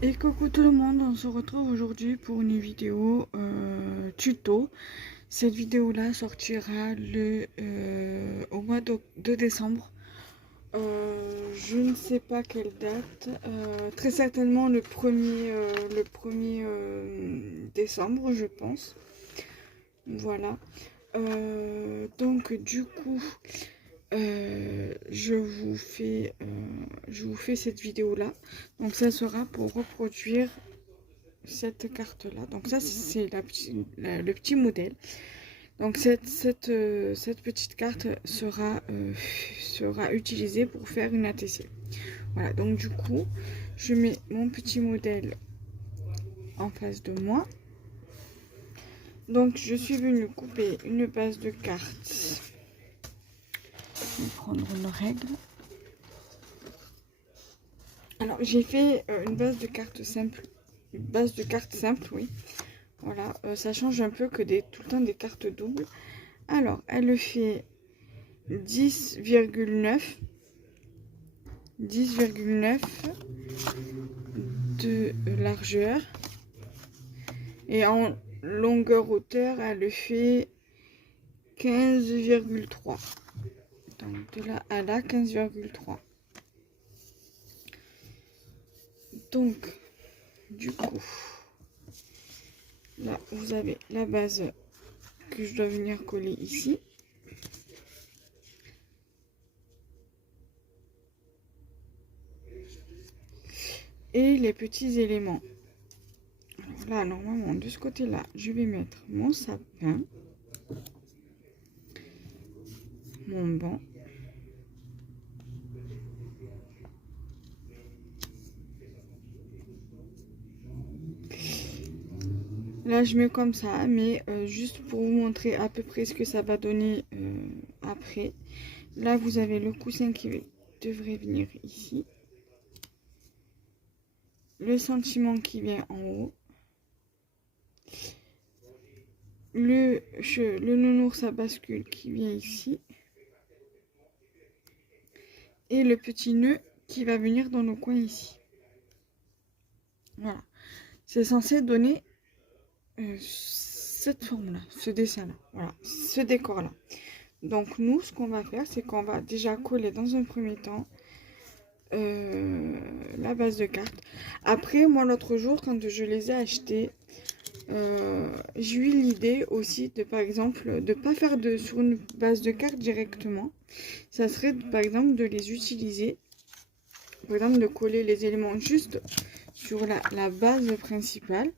Et coucou tout le monde, on se retrouve aujourd'hui pour une vidéo tuto. Cette vidéo là sortira au mois de décembre. Je ne sais pas quelle date, très certainement le premier décembre je pense. Voilà. Donc du coup je vous fais cette vidéo là. Donc ça sera pour reproduire cette carte là. Donc ça c'est le petit modèle. Donc cette petite carte sera utilisée pour faire une ATC. Voilà, donc du coup je mets mon petit modèle en face de moi. Donc je suis venue couper une base de cartes. Je vais prendre une règle. Alors j'ai fait une base de cartes simple. Une base de cartes simple, oui. Voilà, ça change un peu que tout le temps des cartes doubles. Alors, elle fait 10,9 de largeur. Et en longueur hauteur, elle fait 15,3. Donc de là à là, 15,3. Donc, du coup, là, vous avez la base que je dois venir coller ici. Et les petits éléments. Alors là, normalement, de ce côté-là, je vais mettre mon sapin, mon banc. Là, je mets comme ça, mais juste pour vous montrer à peu près ce que ça va donner après. Là, vous avez le coussin qui devrait venir ici. Le sentiment qui vient en haut. Le nounours à bascule qui vient ici. Et le petit nœud qui va venir dans le coin ici. Voilà. C'est censé donner cette forme-là, ce dessin-là. Voilà, ce décor-là. Donc nous, ce qu'on va faire, c'est qu'on va déjà coller dans un premier temps la base de cartes. Après, moi l'autre jour, quand je les ai achetés, j'ai eu l'idée aussi de, par exemple, de pas faire sur une base de cartes directement. Ça serait, par exemple, de les utiliser, par exemple, de coller les éléments juste sur la base principale.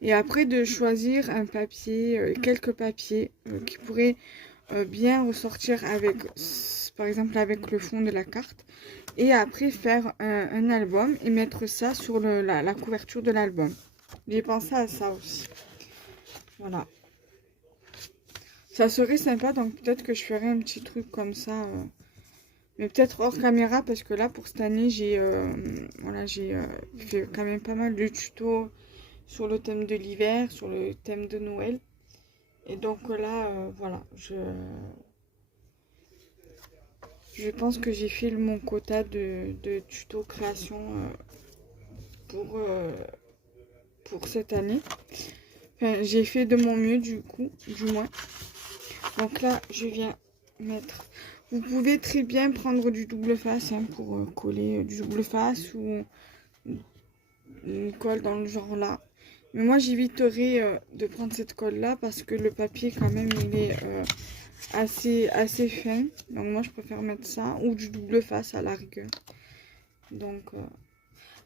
Et après, de choisir un papier, quelques papiers qui pourraient bien ressortir avec, par exemple, avec le fond de la carte. Et après, faire un album et mettre ça sur la couverture de l'album. J'ai pensé à ça aussi. Voilà. Ça serait sympa, donc peut-être que je ferai un petit truc comme ça. Mais peut-être hors caméra, parce que là, pour cette année, voilà, j'ai fait quand même pas mal de tutos sur le thème de l'hiver, sur le thème de Noël. Et donc là, voilà, je pense que j'ai fait mon quota de tuto création pour cette année. Enfin, j'ai fait de mon mieux du coup, du moins. Donc là, je viens mettre... Vous pouvez très bien prendre du double face hein, pour coller du double face ou une colle dans le genre là. Mais moi, j'éviterai de prendre cette colle là parce que le papier quand même, il est assez fin. Donc moi, je préfère mettre ça ou du double face à la rigueur. Donc...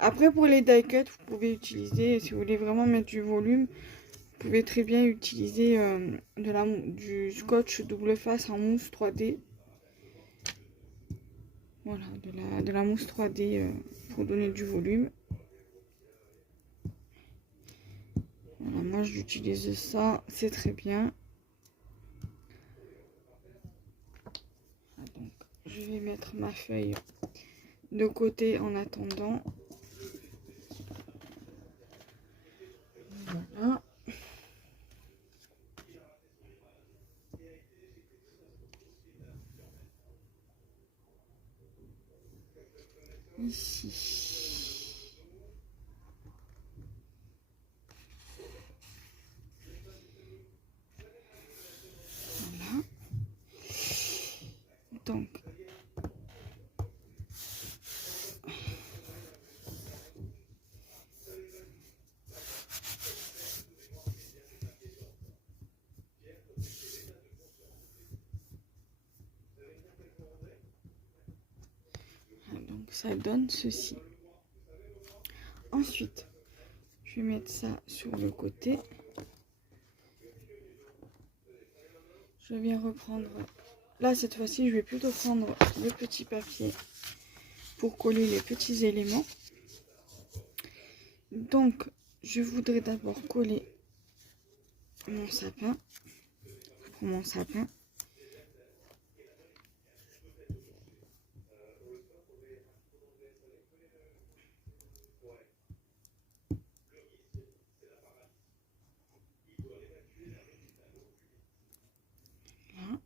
Après, pour les die cuts, vous pouvez utiliser, si vous voulez vraiment mettre du volume, vous pouvez très bien utiliser du scotch double face en mousse 3D. Voilà, de la mousse 3D pour donner du volume. Voilà, moi j'utilise ça, c'est très bien. Donc, je vais mettre ma feuille de côté en attendant. Voilà. Ici. ça donne ceci. Ensuite, je vais mettre ça sur le côté. Je viens reprendre, là cette fois-ci je vais plutôt prendre le petit papier pour coller les petits éléments. Donc je voudrais d'abord coller mon sapin. Je prends mon sapin. Là.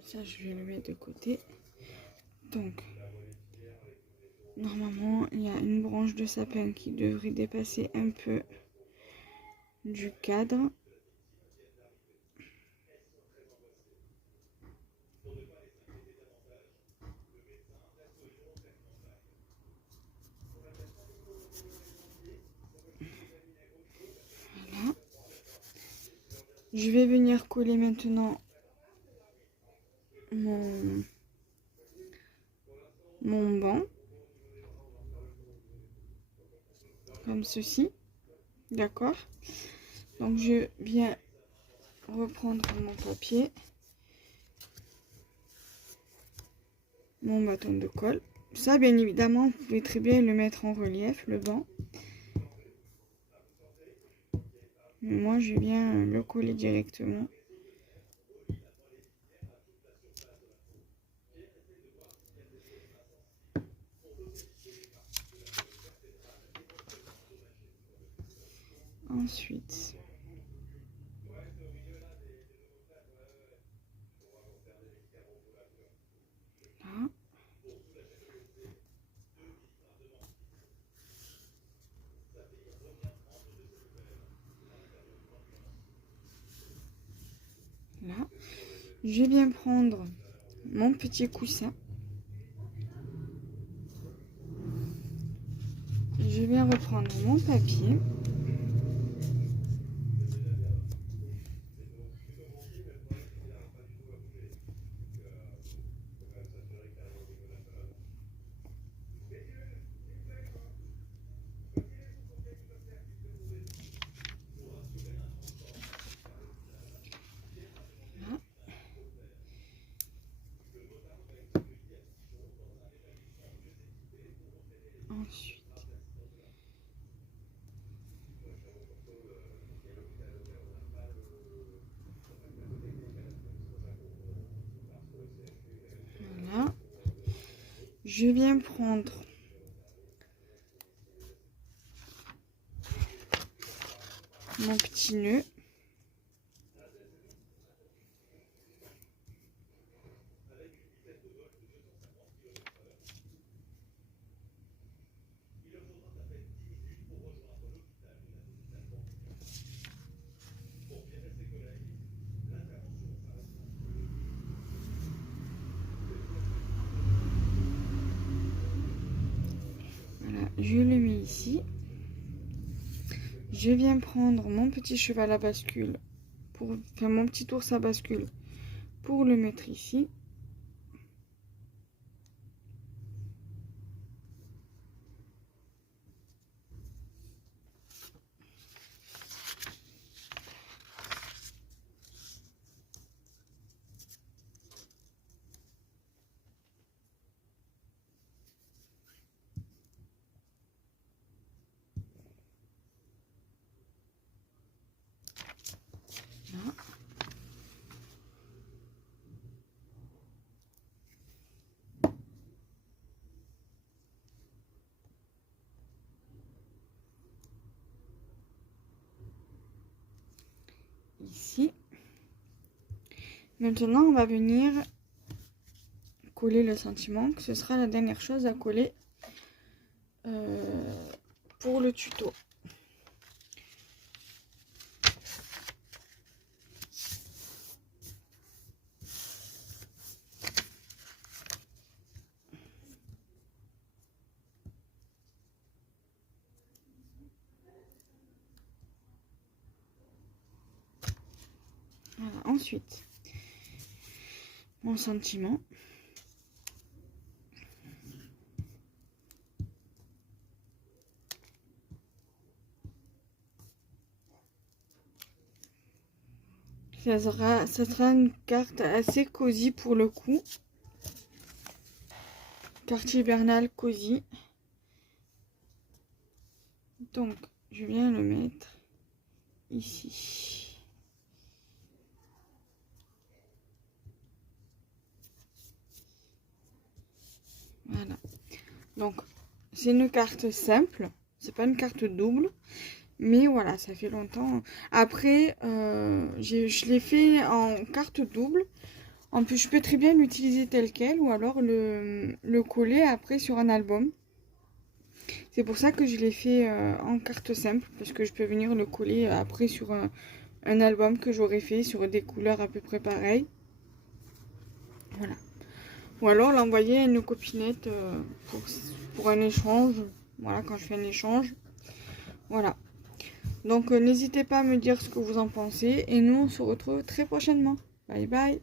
Ça je vais le mettre de côté. Donc normalement il y a une branche de sapin qui devrait dépasser un peu du cadre. Voilà. Je vais venir coller maintenant mon banc. Comme ceci. D'accord. Donc je viens reprendre mon papier. Mon bâton de colle. Ça, bien évidemment, vous pouvez très bien le mettre en relief, le banc. Mais moi, je viens le coller directement. Ensuite, là. Là. Je viens prendre mon petit coussin. Je viens reprendre mon papier. Là. Ensuite, voilà. Je viens prendre mon petit nœud. Voilà, je le mets ici. Je viens prendre mon petit cheval à bascule, pour faire mon petit ours à bascule, pour le mettre ici. Là. Ici. Maintenant, on va venir coller le sentiment, que ce sera la dernière chose à coller pour le tuto. ensuite, mon sentiment. Ça sera une carte assez cosy pour le coup. Carte hivernale cosy. Donc, je viens le mettre ici. Voilà. Donc, c'est une carte simple. C'est pas une carte double. Mais voilà, ça fait longtemps. Après, je l'ai fait en carte double. En plus, je peux très bien l'utiliser tel quel ou alors le coller après sur un album. C'est pour ça que je l'ai fait en carte simple, parce que je peux venir le coller après sur un album que j'aurais fait sur des couleurs à peu près pareilles. Voilà. Ou alors l'envoyer à une copinette pour un échange. Voilà, quand je fais un échange. Voilà. Donc n'hésitez pas à me dire ce que vous en pensez. Et nous, on se retrouve très prochainement. Bye bye.